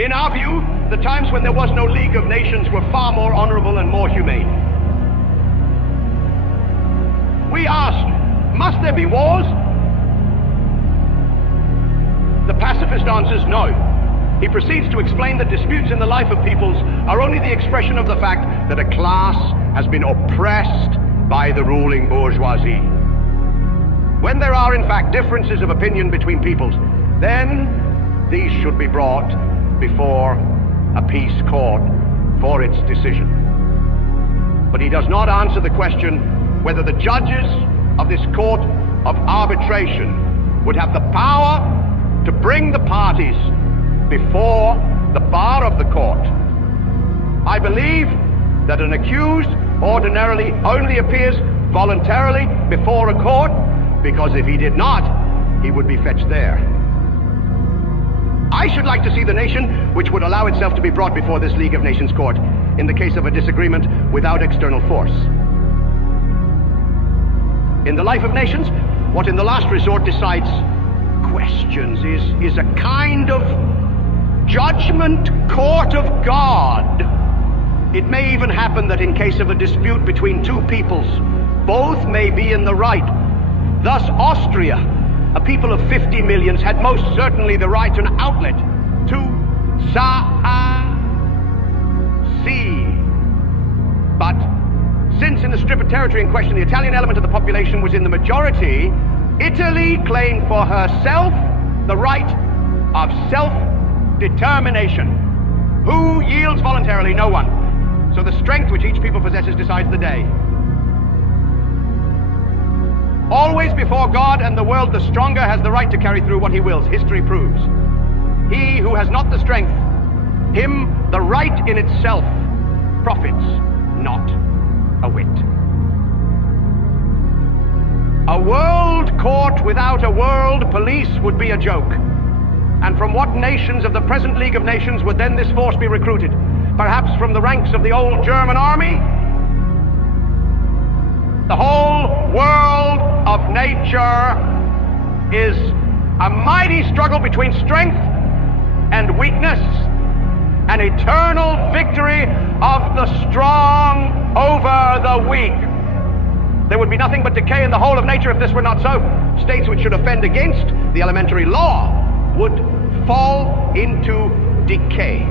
In our view, the times when there was no League of Nations were far more honorable and more humane. We asked, must there be wars? The pacifist answers no. He proceeds to explain that disputes in the life of peoples are only the expression of the fact that a class has been oppressed by the ruling bourgeoisie. When there are in fact differences of opinion between peoples, then these should be brought before a peace court for its decision. But he does not answer the question whether the judges of this court of arbitration would have the power to bring the parties before the bar of the court. I believe that an accused ordinarily only appears voluntarily before a court, because if he did not, he would be fetched there. I should like to see the nation which would allow itself to be brought before this League of Nations court in the case of a disagreement without external force. In the life of nations, what in the last resort decides questions is a kind of judgment court of God. It may even happen that in case of a dispute between two peoples, both may be in the right. Thus Austria, a people of 50 millions, had most certainly the right to an outlet to sea. But since in the strip of territory in question the Italian element of the population was in the majority, Italy claimed for herself the right of self-determination. Who yields voluntarily? No one. So the strength which each people possesses decides the day. Always before God and the world, the stronger has the right to carry through what he wills. History proves. He who has not the strength, him the right in itself profits not a whit. A world court without a world police would be a joke. And from what nations of the present League of Nations would then this force be recruited? Perhaps from the ranks of the old German army? The whole world of nature is a mighty struggle between strength and weakness, an eternal victory of the strong over the weak. There would be nothing but decay in the whole of nature if this were not so. States which should offend against the elementary law would fall into decay.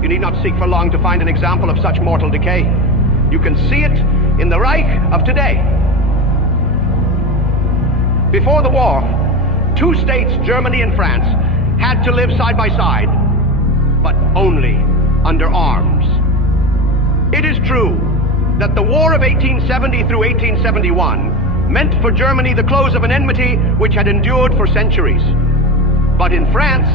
You need not seek for long to find an example of such mortal decay. You can see it in the Reich of today. Before the war, two states, Germany and France, had to live side by side, but only under arms. It is true that the war of 1870 through 1871 meant for Germany the close of an enmity which had endured for centuries. But in France,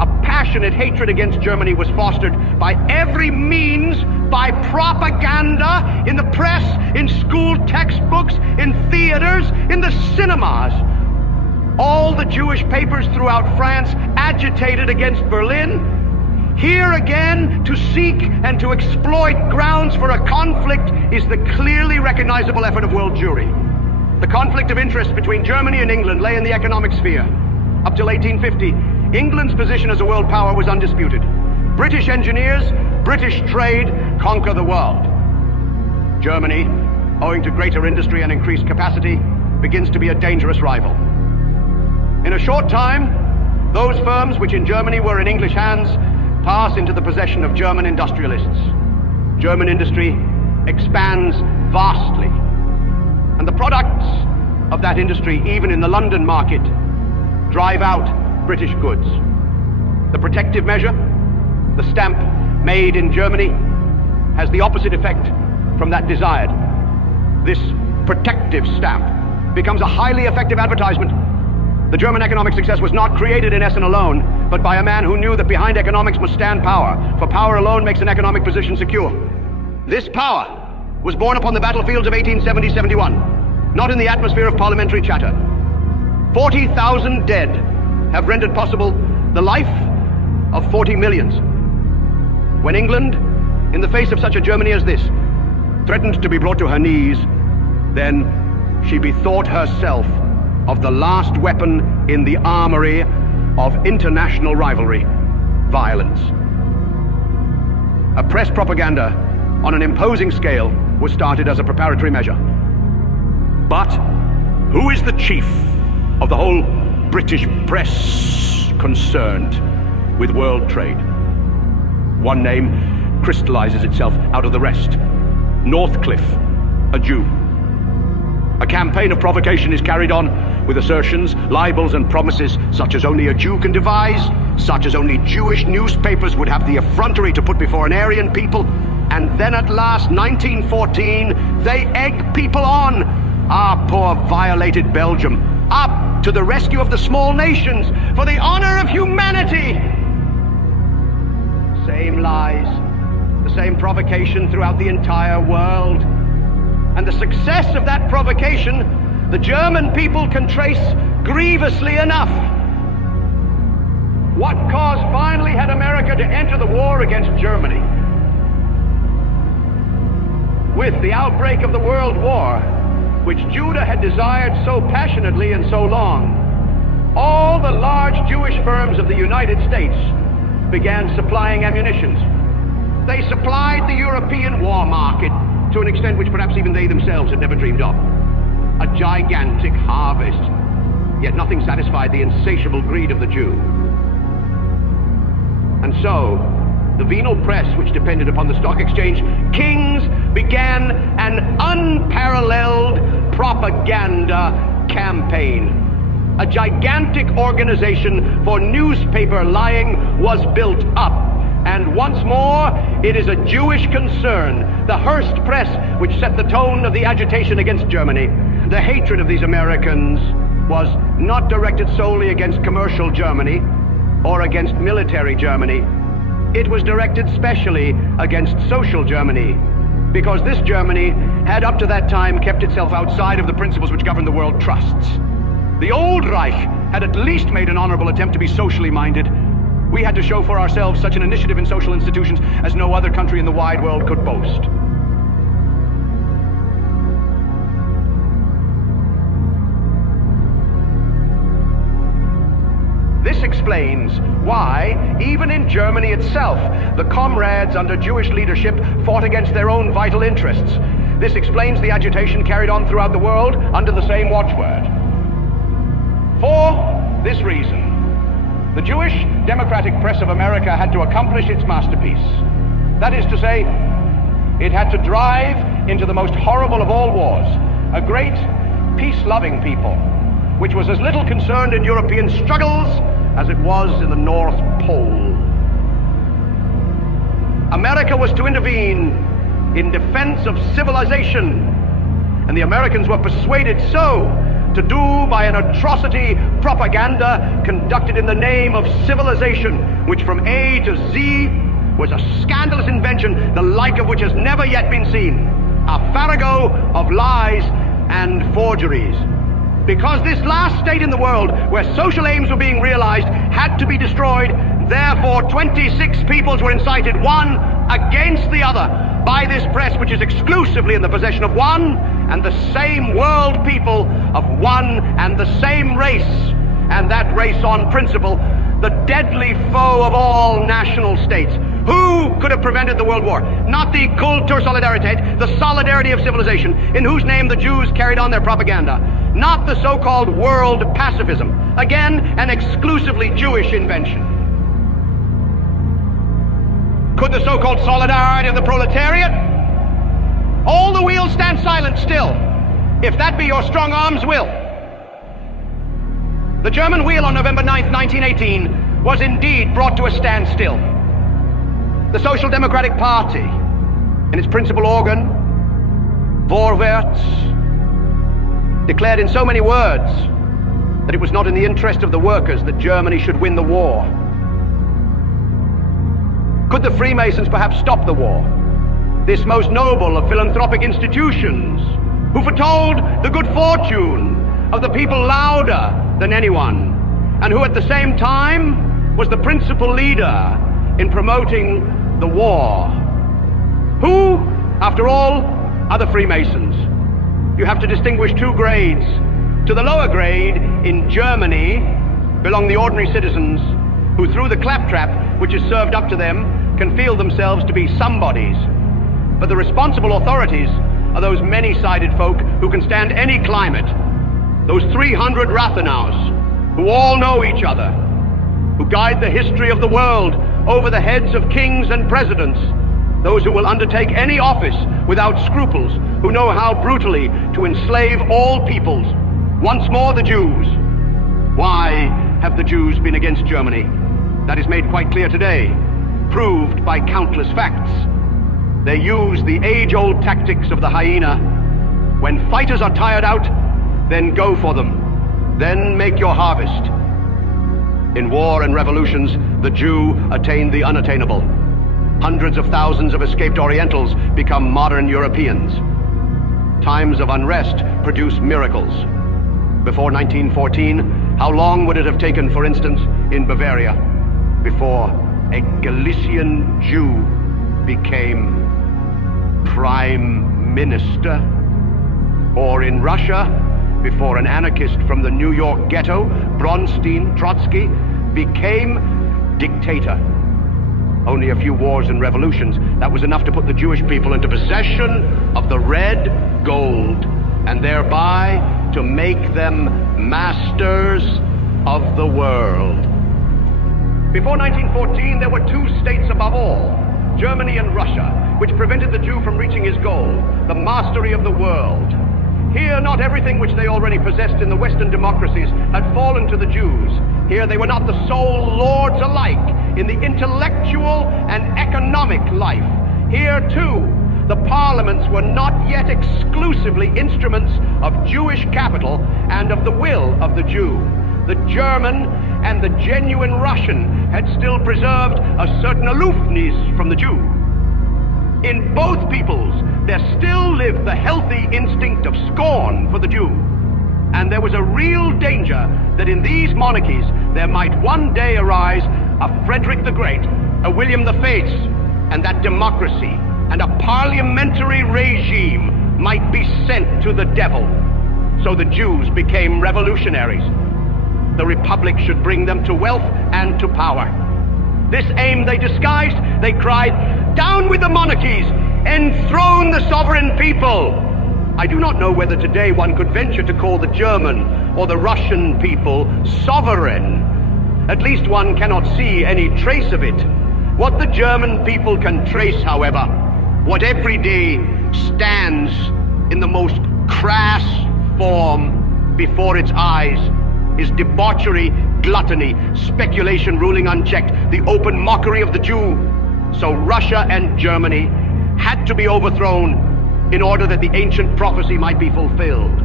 a passionate hatred against Germany was fostered by every means, by propaganda, in the press, in school textbooks, in theaters, in the cinemas. All the Jewish papers throughout France agitated against Berlin. Here again, to seek and to exploit grounds for a conflict is the clearly recognizable effort of world Jewry. The conflict of interest between Germany and England lay in the economic sphere. Up till 1850, England's position as a world power was undisputed. British engineers, British trade conquer the world. Germany, owing to greater industry and increased capacity, begins to be a dangerous rival. In a short time, those firms which in Germany were in English hands pass into the possession of German industrialists. German industry expands vastly, and the products of that industry, even in the London market, drive out British goods. The protective measure, the stamp made in Germany, has the opposite effect from that desired. This protective stamp becomes a highly effective advertisement. The German economic success was not created in Essen alone, but by a man who knew that behind economics must stand power, for power alone makes an economic position secure. This power was born upon the battlefields of 1870-71, not in the atmosphere of parliamentary chatter. 40,000 dead have rendered possible the life of 40 millions. When England, in the face of such a Germany as this, threatened to be brought to her knees, then she bethought herself of the last weapon in the armory of international rivalry, violence. A press propaganda on an imposing scale was started as a preparatory measure. But who is the chief of the whole British press concerned with world trade? One name crystallizes itself out of the rest: Northcliffe, a Jew. A campaign of provocation is carried on with assertions, libels, and promises such as only a Jew can devise, such as only Jewish newspapers would have the effrontery to put before an Aryan people. And then at last, 1914, they egg people on. Our poor violated Belgium, up to the rescue of the small nations for the honor of humanity. Same lies, the same provocation throughout the entire world. And the success of that provocation, the German people can trace grievously enough. What cause finally had America to enter the war against Germany? With the outbreak of the World War, which Judah had desired so passionately and so long, all the large Jewish firms of the United States began supplying ammunitions. They supplied the European war market to an extent which perhaps even they themselves had never dreamed of. A gigantic harvest, yet nothing satisfied the insatiable greed of the Jew. And so, the venal press, which depended upon the stock exchange, kings began an unparalleled propaganda campaign. A gigantic organization for newspaper lying was built up. And once more, it is a Jewish concern, the Hearst press, which set the tone of the agitation against Germany. The hatred of these Americans was not directed solely against commercial Germany or against military Germany. It was directed specially against social Germany, because this Germany had up to that time kept itself outside of the principles which govern the world trusts. The old Reich had at least made an honorable attempt to be socially minded. We had to show for ourselves such an initiative in social institutions as no other country in the wide world could boast. This explains why, even in Germany itself, the comrades under Jewish leadership fought against their own vital interests. This explains the agitation carried on throughout the world under the same watchword. For this reason, the Jewish democratic press of America had to accomplish its masterpiece. That is to say, it had to drive into the most horrible of all wars, a great peace-loving people, which was as little concerned in European struggles as it was in the North Pole. America was to intervene in defense of civilization, and the Americans were persuaded so to do by an atrocity propaganda conducted in the name of civilization, which from A to Z was a scandalous invention, the like of which has never yet been seen, a farrago of lies and forgeries. Because this last state in the world where social aims were being realized had to be destroyed, therefore 26 peoples were incited, one against the other, by this press which is exclusively in the possession of one and the same world people of one and the same race, and that race on principle, the deadly foe of all national states. Who could have prevented the World War? Not the Kultursolidarität, the solidarity of civilization, in whose name the Jews carried on their propaganda. Not the so-called world pacifism, again an exclusively Jewish invention. Could the so-called solidarity of the proletariat? All the wheels stand silent still, if that be your strong arm's will. The German wheel on November 9th, 1918 was indeed brought to a standstill. The Social Democratic Party, in its principal organ, Vorwärts, declared in so many words that it was not in the interest of the workers that Germany should win the war. Could the Freemasons perhaps stop the war? This most noble of philanthropic institutions, who foretold the good fortune of the people louder than anyone, and who at the same time was the principal leader in promoting the war. Who, after all, are the Freemasons? You have to distinguish two grades. To the lower grade, in Germany, belong the ordinary citizens who, through the claptrap, which is served up to them can feel themselves to be somebodies. But the responsible authorities are those many-sided folk who can stand any climate. Those 300 Rathenows, who all know each other, who guide the history of the world over the heads of kings and presidents, those who will undertake any office without scruples, who know how brutally to enslave all peoples. Once more the Jews. Why have the Jews been against Germany? That is made quite clear today, proved by countless facts. They use the age-old tactics of the hyena. When fighters are tired out, then go for them. Then make your harvest. In war and revolutions, the Jew attained the unattainable. Hundreds of thousands of escaped Orientals become modern Europeans. Times of unrest produce miracles. Before 1914, how long would it have taken, for instance, in Bavaria, before a Galician Jew became Prime Minister? Or in Russia, before an anarchist from the New York ghetto, Bronstein Trotsky, became dictator? Only a few wars and revolutions, that was enough to put the Jewish people into possession of the red gold, and thereby to make them masters of the world. Before 1914, there were two states above all, Germany and Russia, which prevented the Jew from reaching his goal, the mastery of the world. Here, not everything which they already possessed in the Western democracies had fallen to the Jews. Here, they were not the sole lords alike in the intellectual and economic life. Here, too, the parliaments were not yet exclusively instruments of Jewish capital and of the will of the Jew. The German and the genuine Russian had still preserved a certain aloofness from the Jew. In both peoples, there still lived the healthy instinct of scorn for the Jew. And there was a real danger that in these monarchies there might one day arise a Frederick the Great, a William the Face, and that democracy and a parliamentary regime might be sent to the devil. So the Jews became revolutionaries. The Republic should bring them to wealth and to power. This aim they disguised. They cried, "Down with the monarchies! Enthrone the sovereign people!" I do not know whether today one could venture to call the German or the Russian people sovereign. At least one cannot see any trace of it. What the German people can trace, however, what every day stands in the most crass form before its eyes, is debauchery, gluttony, speculation ruling unchecked, the open mockery of the Jew. So Russia and Germany had to be overthrown in order that the ancient prophecy might be fulfilled.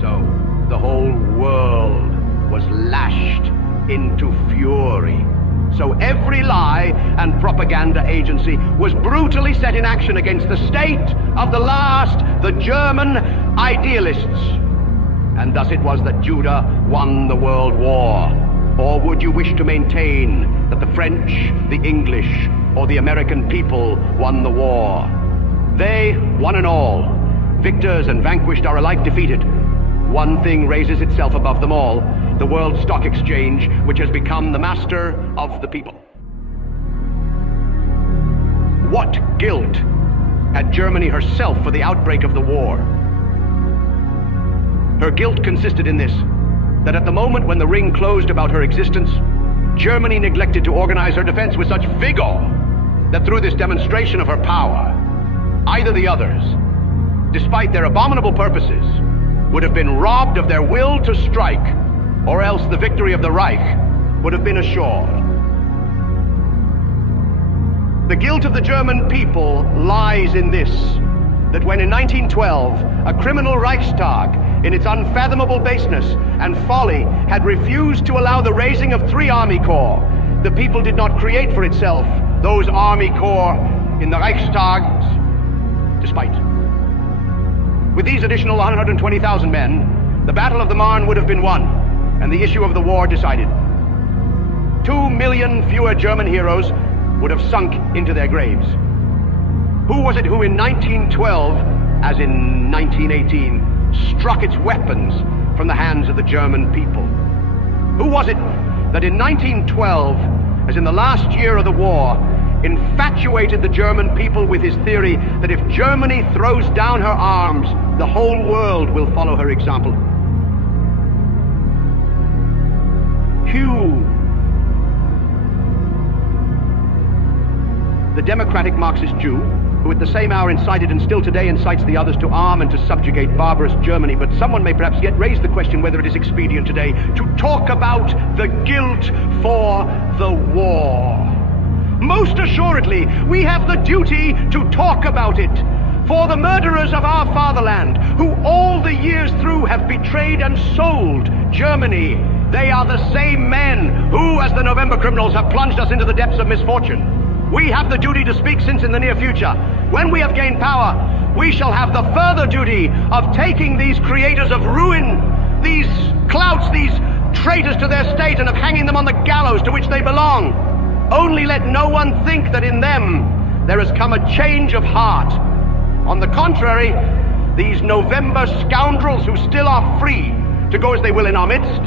So the whole world was lashed into fury. So every lie and propaganda agency was brutally set in action against the state of the last, the German idealists. And thus it was that Judah won the World War. Or would you wish to maintain that the French, the English, or the American people won the war? They, one and all, victors and vanquished are alike defeated. One thing raises itself above them all, the World Stock Exchange, which has become the master of the people. What guilt had Germany herself for the outbreak of the war? Her guilt consisted in this, that at the moment when the ring closed about her existence, Germany neglected to organize her defense with such vigor that through this demonstration of her power, either the others, despite their abominable purposes, would have been robbed of their will to strike, or else the victory of the Reich would have been assured. The guilt of the German people lies in this, that when in 1912, a criminal Reichstag, in its unfathomable baseness and folly, had refused to allow the raising of 3 army corps, the people did not create for itself those army corps in the Reichstag's despite. With these additional 120,000 men, the Battle of the Marne would have been won, and the issue of the war decided. 2 million fewer German heroes would have sunk into their graves. Who was it who in 1912, as in 1918, struck its weapons from the hands of the German people? Who was it that in 1912 as in the last year of the war, infatuated the German people with his theory that if Germany throws down her arms, the whole world will follow her example. Hugh, the democratic Marxist Jew, who at the same hour incited and still today incites the others to arm and to subjugate barbarous Germany, but someone may perhaps yet raise the question whether it is expedient today to talk about the guilt for the war. Most assuredly, we have the duty to talk about it. For the murderers of our fatherland, who all the years through have betrayed and sold Germany, they are the same men who, as the November criminals, have plunged us into the depths of misfortune. We have the duty to speak, since in the near future, when we have gained power, we shall have the further duty of taking these creators of ruin, these clouts, these traitors to their state, and of hanging them on the gallows to which they belong. Only let no one think that in them there has come a change of heart. On the contrary, these November scoundrels who still are free to go as they will in our midst,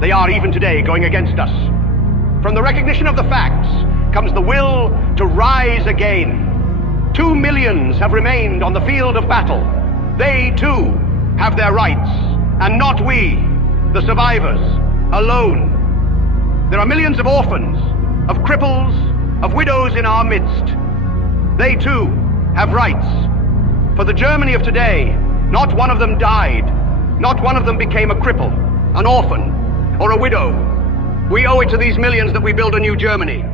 they are even today going against us. From the recognition of the facts comes the will to rise again. 2 millions have remained on the field of battle. They too have their rights, and not we, the survivors, alone. There are millions of orphans, of cripples, of widows in our midst. They too have rights. For the Germany of today, not one of them died. Not one of them became a cripple, an orphan, or a widow. We owe it to these millions that we build a new Germany.